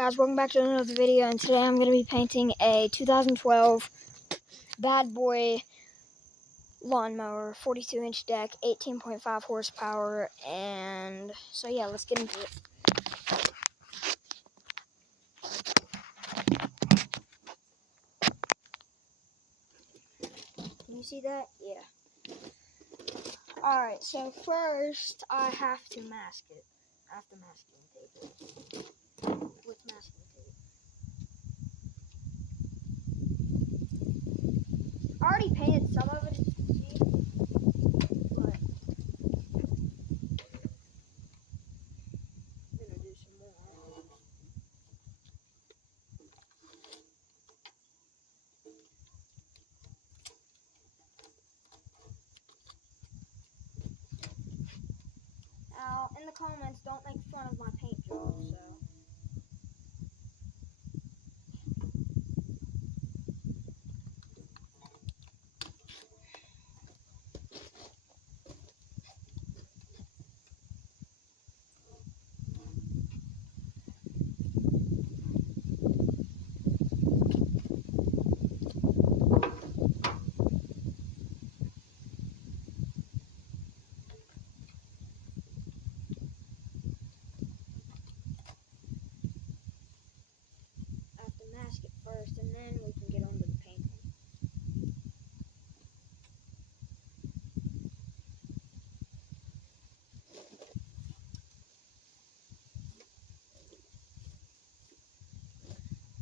guys, welcome back to another video, and today I'm going to be painting a 2012 Bad Boy lawnmower, 42-inch deck, 18.5 horsepower, and so yeah, let's get into it. Can you see that? Yeah. Alright, so first I have to mask it. I have to masking tape it with masking tape. I already painted some of it, as you can see, but I'm gonna do some more. Now, in the comments, don't make fun of my paint job, so. Mask it first, and then we can get on to the painting.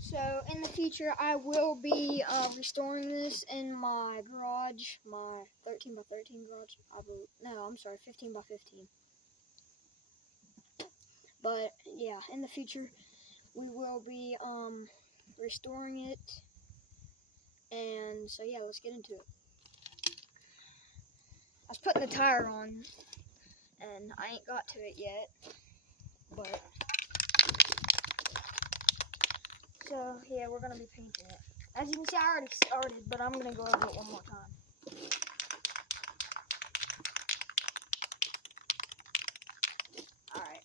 So in the future, I will be restoring this in my garage, my 13 by 13 garage. No, I'm sorry, 15 by 15. But yeah, in the future, we will be restoring it. And so yeah, let's get into it. I was putting the tire on, and I ain't got to it yet, but so yeah, we're gonna be painting it. As you can see, I already started, but I'm gonna go over it one more time. Alright.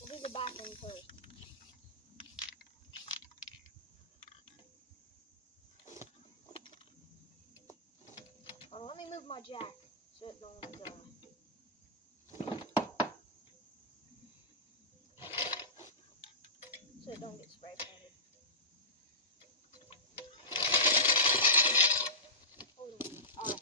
We'll do the back end first. Let me move my jack so it don't get spray painted. Alright.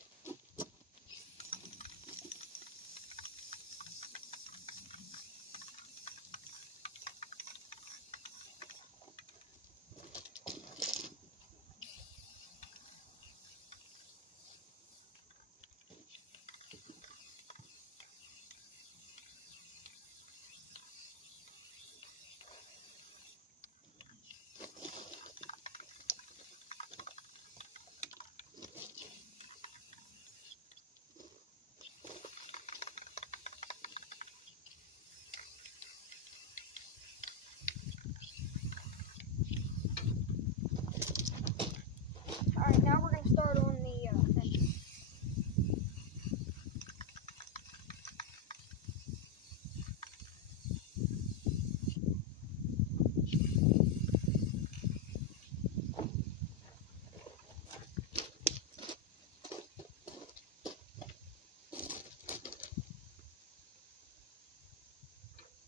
Alright, now we're going to start on the fence.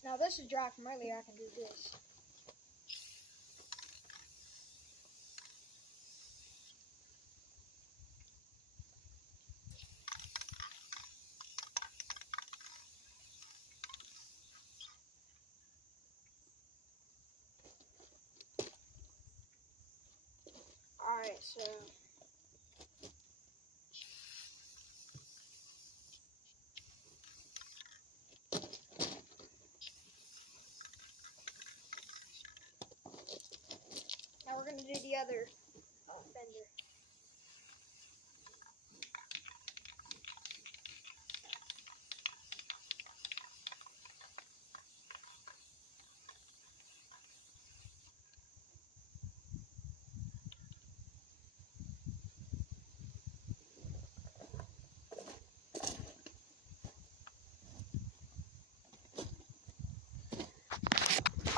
Now this is dry from earlier, I can do this. Alright, so now we're going to do the other fender.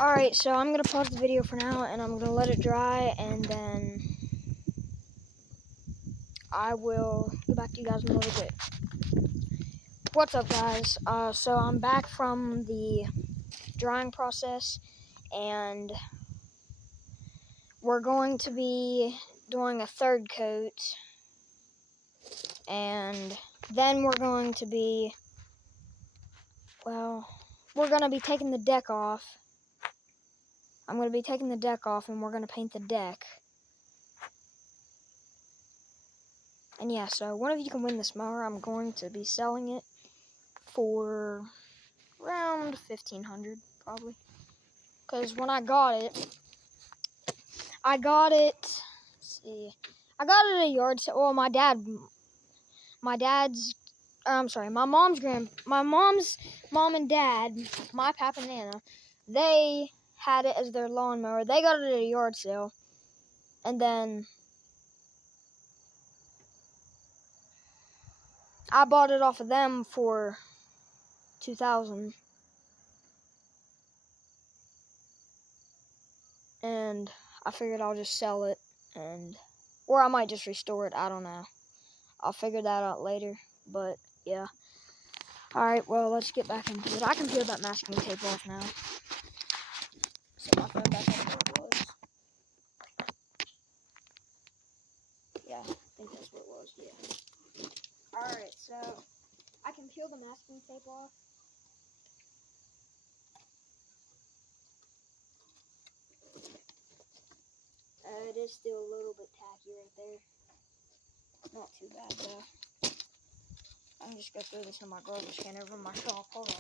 Alright, so I'm going to pause the video for now, and I'm going to let it dry, and then I will get back to you guys in a little bit. What's up, guys? So I'm back from the drying process, and we're going to be doing a third coat, and then we're going to be, well, we're going to be taking the deck off. I'm going to be taking the deck off, and we're going to paint the deck. And yeah, so one of you can win this mower. I'm going to be selling it for around $1,500 probably. Because when I got it, let's see, I got it at a yard sale. Well, my mom's mom and dad, my papa and nana, they had it as their lawnmower. They got it at a yard sale. And then I bought it off of them for $2,000. And I figured I'll just sell it, or I might just restore it. I don't know. I'll figure that out later. But yeah. Alright, well, let's get back into it. I can peel that masking tape off now. Set my phone back up where it was. Yeah, I think that's what it was, yeah. Alright, so I can peel the masking tape off. It is still a little bit tacky right there. Not too bad, though. I'm just going to throw this in my garbage can over my shop. Hold on.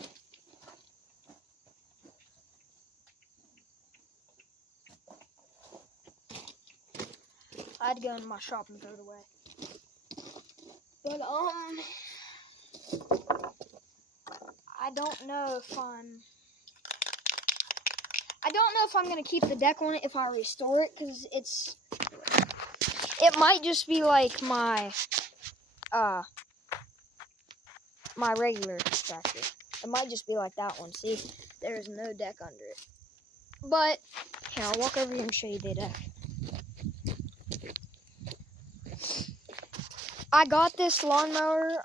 I had to go into my shop and throw it away. But, I don't know if I'm going to keep the deck on it if I restore it, because it might just be like my regular tractor. It might just be like that one. See, there's no deck under it. But, here, I'll walk over here and show you the deck. I got this lawnmower,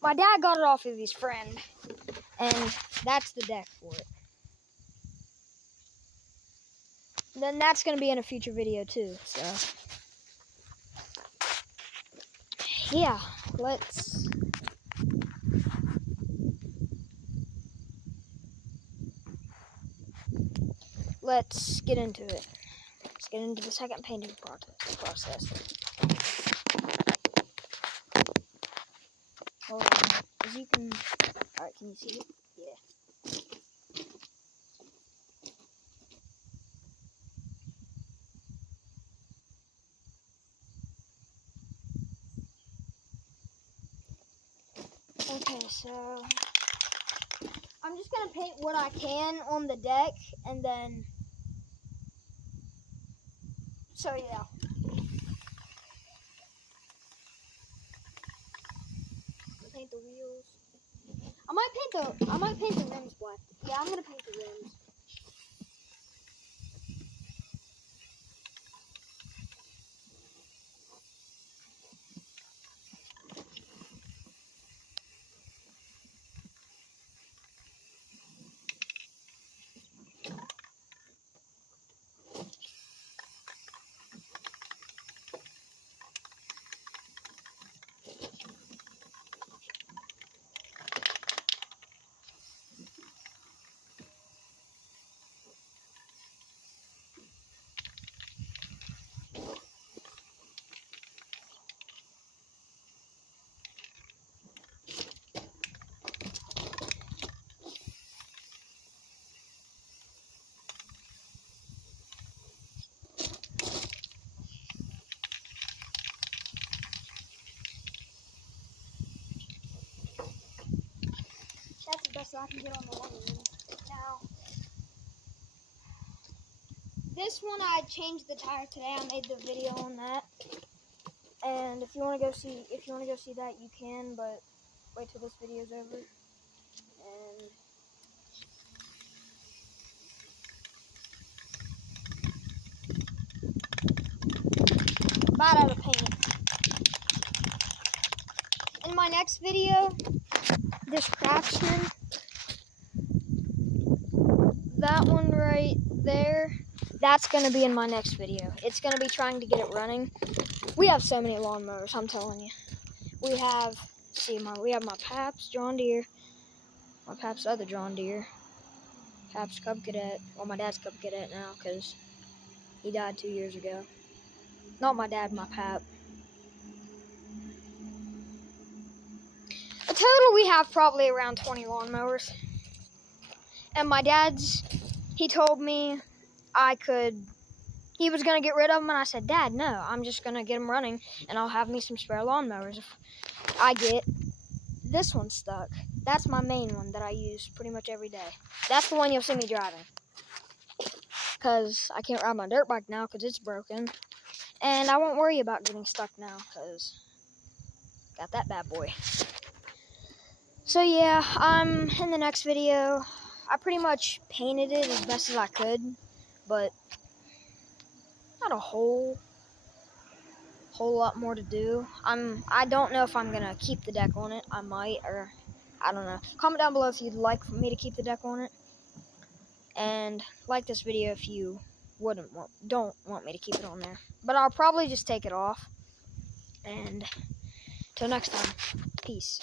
my dad got it off of his friend, and that's the deck for it. Then that's going to be in a future video too, so yeah, let's get into it. Let's get into the second painting process. Hold on, as you can, alright, can you see it? Yeah. Okay, so I'm just gonna paint what I can on the deck, and then, so yeah. Paint the wheels. I might paint the rims black. Yeah, I'm gonna paint the rims. That's the best I can get on the one. Now, this one I changed the tire today. I made the video on that. And if you want to go see that, you can, but wait till this video's over. And bad out of paint. In my next video, this Craftsman, that one right there, that's going to be in my next video. It's going to be trying to get it running. We have so many lawnmowers, I'm telling you. We have, we have my Pabst John Deere, my Pabst other John Deere, Pabst Cub Cadet. Well, my dad's Cub Cadet now because he died 2 years ago. Not my dad, my Pap. A total, we have probably around 20 lawnmowers. And my dad's, he told me he was going to get rid of them, and I said, Dad, no, I'm just going to get them running, and I'll have me some spare lawnmowers. If I get this one stuck, that's my main one that I use pretty much every day. That's the one you'll see me driving. Because I can't ride my dirt bike now because it's broken. And I won't worry about getting stuck now because got that bad boy. So yeah, in the next video, I pretty much painted it as best as I could, but not a whole lot more to do. I don't know if I'm gonna keep the deck on it. I might, or I don't know. Comment down below if you'd like me to keep the deck on it, and like this video if you don't want me to keep it on there. But I'll probably just take it off. And till next time, peace.